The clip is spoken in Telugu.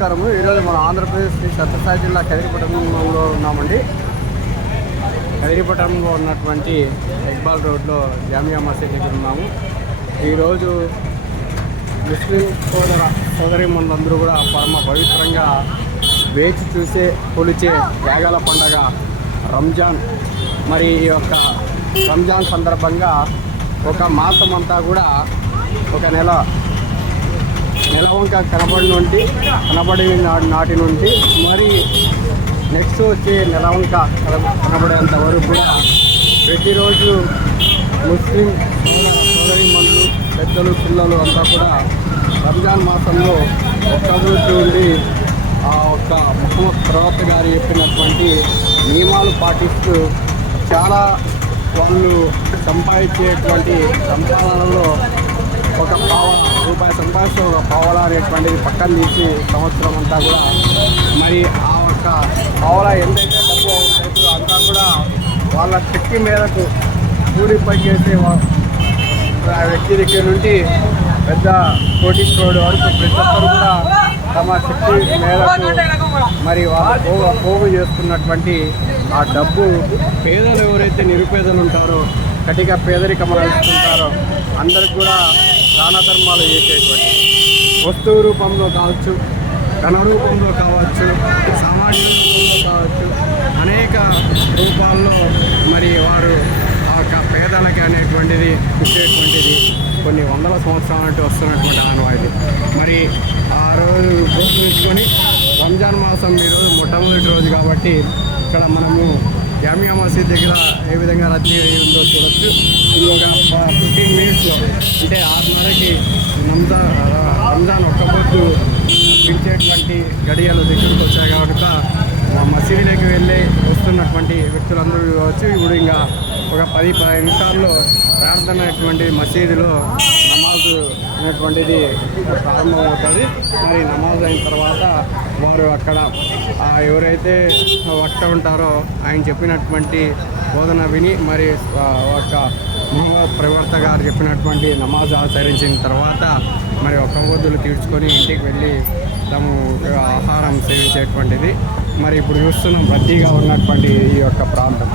నమస్కారము. ఈరోజు మన ఆంధ్రప్రదేశ్ శ్రీ సత్యసాయి జిల్లా కదిరిపట్టణంలో ఉన్నామండి. కదిరిపట్టణంలో ఉన్నటువంటి ఇక్బాల్ రోడ్లో జామియా మసీద్ దగ్గర ఉన్నాము. ఈరోజు ముస్లిం సోదర సోదరి మనందరూ కూడా పరమ పవిత్రంగా వేచి చూసే కొలిచే త్యాగాల పండగ రంజాన్. మరి ఈ యొక్క రంజాన్ సందర్భంగా ఒక మాసం అంతా కూడా ఒక నెల నెలవంక కనబడి నుండి కనబడి నాటి నాటి నుండి మరి నెక్స్ట్ వచ్చే నెలవంక కన- కనబడేంత వరకు కూడా ప్రతిరోజు ముస్లిం సోదరి సోదరిమణులు పెద్దలు పిల్లలు అంతా కూడా రంజాన్ మాసంలో ఒక్కరోజు ఉండి ఆ ఒక్క ముహమ్మద్ ప్రవక్త గారు చెప్పినటువంటి నియమాలు పాటిస్తూ చాలా వాళ్ళు సంపాదించేటువంటి సంపాదనలో ఒక పావ రూపాయి సంపాదిస్తే ఒక పావలా అనేటువంటిది పక్కన తీసి సంవత్సరం అంతా కూడా. మరి ఆ ఒక్క పావలా ఎంతైతే డబ్బు అవుతుందో అంతా కూడా వాళ్ళ శక్తి మేరకు కూలి పని చేసే ఆ వ్యక్తి దగ్గర నుండి పెద్ద కోటీశ్వరుడు వరకు ప్రతి ఒక్కరు కూడా తమ శక్తి మేరకు మరి వాళ్ళు పోగు పోగు చేస్తున్నటువంటి ఆ డబ్బు పేదలు ఎవరైతే నిరుపేదలు ఉంటారో కటిక పేదరికం అనుకుంటారో అందరికి కూడా దాన ధర్మాలు చేసేటువంటి వస్తువు రూపంలో కావచ్చు ధన రూపంలో కావచ్చు సామాజిక రూపంలో కావచ్చు అనేక రూపాల్లో మరి వారు ఆ యొక్క పేదలకి అనేటువంటిది ఇచ్చేటువంటిది కొన్ని వందల సంవత్సరాల నుండి వస్తున్నటువంటి ఆనవాయితీ. మరి ఆ రోజు ప్రోత్సహించుకొని రంజాన్ మాసం ఈరోజు మొట్టమొదటి రోజు కాబట్టి ఇక్కడ మనము జామియా మసీద్ దగ్గర ఏ విధంగా రద్దీ ఉందో చూడొచ్చు. ఇది ఒక అంటే ఆరున్నరకి రంజాన్ రంజాన్ ఒక్క పొద్దు పిలిచేటువంటి గడియలు దగ్గరకు వచ్చాయి కనుక మా మసీదులోకి వెళ్ళి వస్తున్నటువంటి వ్యక్తులందరూ వచ్చి ఇప్పుడు ఇంకా ఒక పది పది నిమిషాల్లో ప్రార్థన మసీదులో నమాజు అనేటువంటిది ప్రారంభమవుతుంది. మరి నమాజ్ అయిన తర్వాత వారు అక్కడ ఎవరైతే వక్త ఉంటారో ఆయన చెప్పినటువంటి బోధన విని మరి ఒక ముహమ్మద్ ప్రవర్త గారు చెప్పినటువంటి నమాజ్ ఆచరించిన తర్వాత మరి ఒక వద్దులు తీర్చుకొని ఇంటికి వెళ్ళి తము ఆహారం సేవించేటువంటిది. మరి ఇప్పుడు చూస్తున్నాం రద్దీగా ఉన్నటువంటి ఈ యొక్క ప్రాంతం.